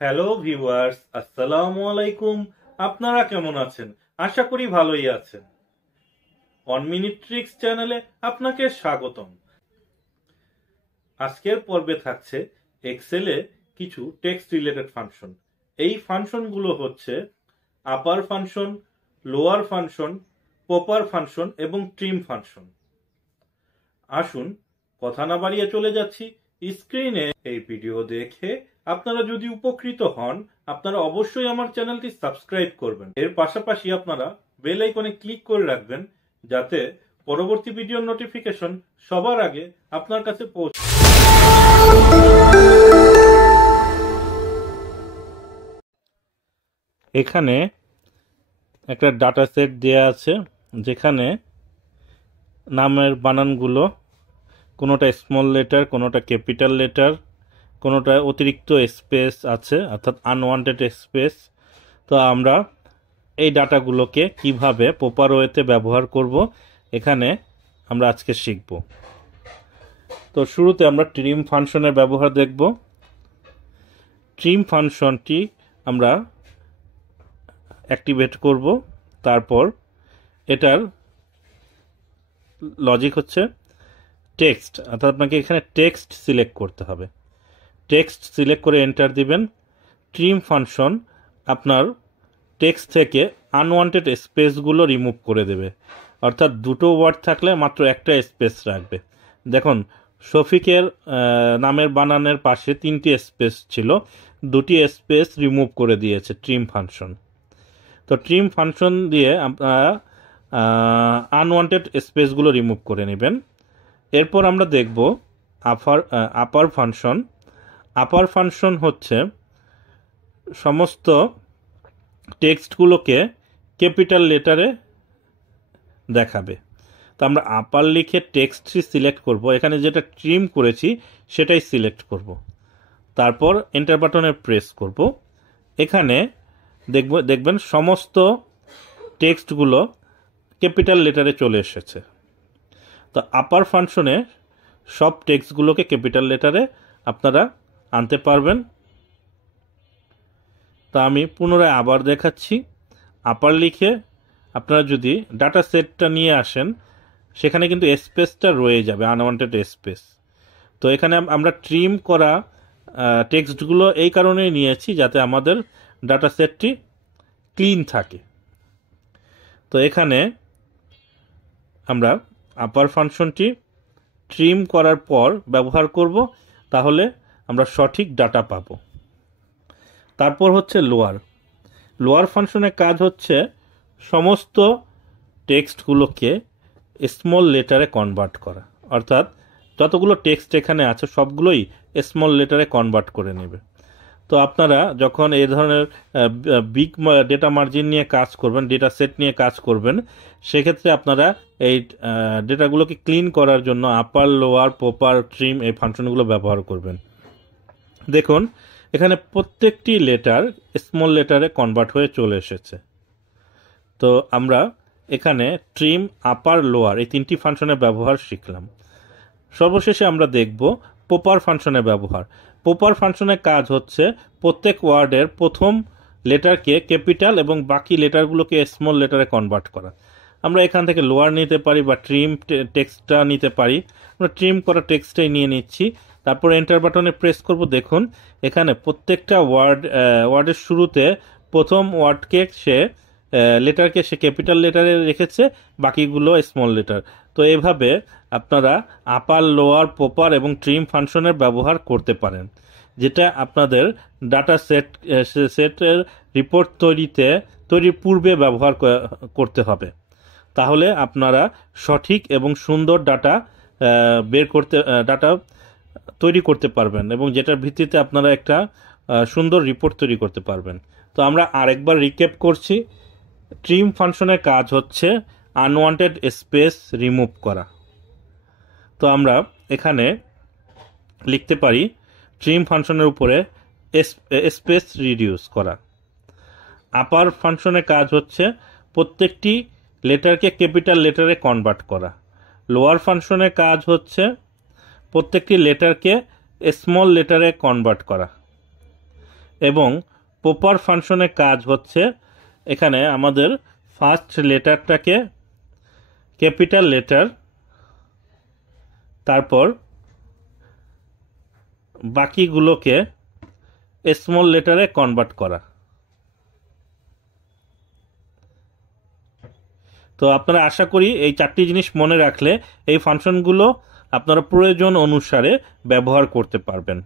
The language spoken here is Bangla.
হ্যালো ভিউয়ার্স, আসসালামু আলাইকুম। আপনারা কেমন আছেন? আশা করি ভালোই আছেন। 1 মিনিট ট্রিক্স চ্যানেলে আপনাকে স্বাগতম। আজকের পর্বে থাকছে এক্সেলে কিছু টেক্সট রিলেটেড ফাংশন। এই ফাংশনগুলো হচ্ছে upper function, lower function, proper function এবং ট্রিম ফাংশন। আসুন কথা না বাড়িয়ে চলে যাচ্ছি স্ক্রিনে। এই ভিডিও দেখে আপনারা যদি উপকৃত হন, আপনারা অবশ্যই আমার চ্যানেলটি সাবস্ক্রাইব করবেন। এর পাশাপাশি আপনারা বেল আইকনে ক্লিক করে রাখবেন, যাতে পরবর্তী ভিডিওর নোটিফিকেশন সবার আগে আপনার কাছে পৌঁছে। এখানে একটা ডাটা সেট দেয়া আছে, যেখানে নামের বানানগুলো কোনোটা স্মল লেটার, কোনোটা ক্যাপিটাল লেটার, কোনোটা অতিরিক্ত স্পেস আছে, অর্থাৎ আনওয়ান্টেড স্পেস। তো আমরা এই ডাটাগুলোকে কিভাবে প্রপার ওয়েতে ব্যবহার করব, এখানে আমরা আজকে শিখব। তো শুরুতে আমরা ট্রিম ফাংশনের ব্যবহার দেখব। ট্রিম ফাংশনটি আমরা অ্যাক্টিভেট করব। তারপর এটার লজিক হচ্ছে টেক্সট, অর্থাৎ আপনাকে এখানে টেক্সট সিলেক্ট করতে হবে। টেক্সট সিলেক্ট করে এন্টার দিবেন। ট্রিম ফাংশন আপনার টেক্সট থেকে আনওয়ান্টেড স্পেসগুলো রিমুভ করে দেবে, অর্থাৎ দুটো ওয়ার্ড থাকলে মাত্র একটা স্পেস রাখবে। দেখুন, শফিকের নামের বানানের পাশে 3টি স্পেস ছিল, 2টি স্পেস রিমুভ করে দিয়েছে ট্রিম ফাংশন। তো ট্রিম ফাংশন দিয়ে আপনারা আনওয়ান্টেড স্পেসগুলো রিমুভ করে নেবেন। এরপর আমরা দেখব আপার ফাংশন। আপার ফাংশন হচ্ছে সমস্ত টেক্সটগুলোকে ক্যাপিটাল লেটারে দেখাবে। তো আমরা আপার লিখে টেক্সটটি সিলেক্ট করব। এখানে যেটা ট্রিম করেছি সেটাই সিলেক্ট করব। তারপর এন্টার বাটনে প্রেস করব। এখানে দেখবেন সমস্ত টেক্সটগুলো ক্যাপিটাল লেটারে চলে এসেছে। তো আপার ফাংশনে সব টেক্সটগুলোকে ক্যাপিটাল লেটারে আপনারা আনতে পারবেন। তা আমি পুনরায় আবার দেখাচ্ছি। আপার লিখে আপনারা যদি ডাটা সেটটা নিয়ে আসেন, সেখানে কিন্তু স্পেসটা রয়ে যাবে, আনওয়ান্টেড স্পেস। তো এখানে আমরা ট্রিম করা টেক্সটগুলো এই কারণেই নিয়েছি, যাতে আমাদের ডাটা সেটটি ক্লিন থাকে। তো এখানে আমরা আপার ফাংশনটি ট্রিম করার পর ব্যবহার করব, তাহলে আমরা সঠিক ডাটা পাবো। তারপর হচ্ছে লোয়ার ফাংশনের কাজ হচ্ছে সমস্ত টেক্সটগুলোকে স্মল লেটারে কনভার্ট করা, অর্থাৎ যতগুলো টেক্সট এখানে আছে সবগুলোই স্মল লেটারে কনভার্ট করে নেবে। তো আপনারা যখন এই ধরনের বিগ ডেটা মার্জিন নিয়ে কাজ করবেন, ডেটা সেট নিয়ে কাজ করবেন, সেক্ষেত্রে আপনারা এই ডেটাগুলোকে ক্লিন করার জন্য আপার, লোয়ার, পপার, ট্রিম এই ফাংশনগুলো ব্যবহার করবেন। দেখুন, এখানে প্রত্যেকটি লেটার স্মল লেটারে কনভার্ট হয়ে চলে এসেছে। তো আমরা এখানে ট্রিম, আপার, লোয়ার এই 3টি ফাংশনের ব্যবহার শিখলাম। সর্বশেষে আমরা দেখব পপার ফাংশনের ব্যবহার। পপার ফাংশনের কাজ হচ্ছে প্রত্যেক ওয়ার্ডের প্রথম লেটারকে ক্যাপিটাল এবং বাকি লেটারগুলোকে স্মল লেটারে কনভার্ট করা। আমরা এখান থেকে লোয়ার নিতে পারি বা ট্রিম টেক্সটটা নিতে পারি। আমরা ট্রিম করা টেক্সটটাই নিয়ে নিচ্ছি। তারপর এন্টার বাটনে প্রেস করব। দেখুন, এখানে প্রত্যেকটা ওয়ার্ডের শুরুতে প্রথম ওয়ার্ডকে লেটারকে সে ক্যাপিটাল লেটারে রেখেছে, বাকিগুলো স্মল লেটার। তো এইভাবে আপনারা আপার, লোয়ার, পপার এবং ট্রিম ফাংশনের ব্যবহার করতে পারেন, যেটা আপনাদের ডাটা সেটের রিপোর্ট তৈরির পূর্বে ব্যবহার করতে হবে। তাহলে আপনারা সঠিক এবং সুন্দর ডাটা তৈরি করতে পারবেন, এবং যেটার ভিত্তিতে আপনারা একটা সুন্দর রিপোর্ট তৈরি করতে পারবেন। তো আমরা আরেকবার রিক্যাপ করছি। ট্রিম ফাংশনের কাজ হচ্ছে আনওয়ান্টেড স্পেস রিমুভ করা। তো আমরা এখানে লিখতে পারি ট্রিম ফাংশনের উপরে স্পেস রিডিউস করা। আপার ফাংশনের কাজ হচ্ছে প্রত্যেকটি লেটারকে ক্যাপিটাল লেটারে কনভার্ট করা। লোয়ার ফাংশনের কাজ হচ্ছে প্রত্যেকটি লেটারকে স্মল লেটারে কনভার্ট করা। এবং প্রপার ফাংশনের কাজ হচ্ছে এখানে আমাদের ফার্স্ট লেটারটাকে ক্যাপিটাল লেটার, তারপর বাকিগুলোকে স্মল লেটারে কনভার্ট করা। তো আপনারা আশা করি এই 4টি জিনিস মনে রাখলে এই ফাংশনগুলো আপনারা প্রয়োজন অনুসারে ব্যবহার করতে পারবেন।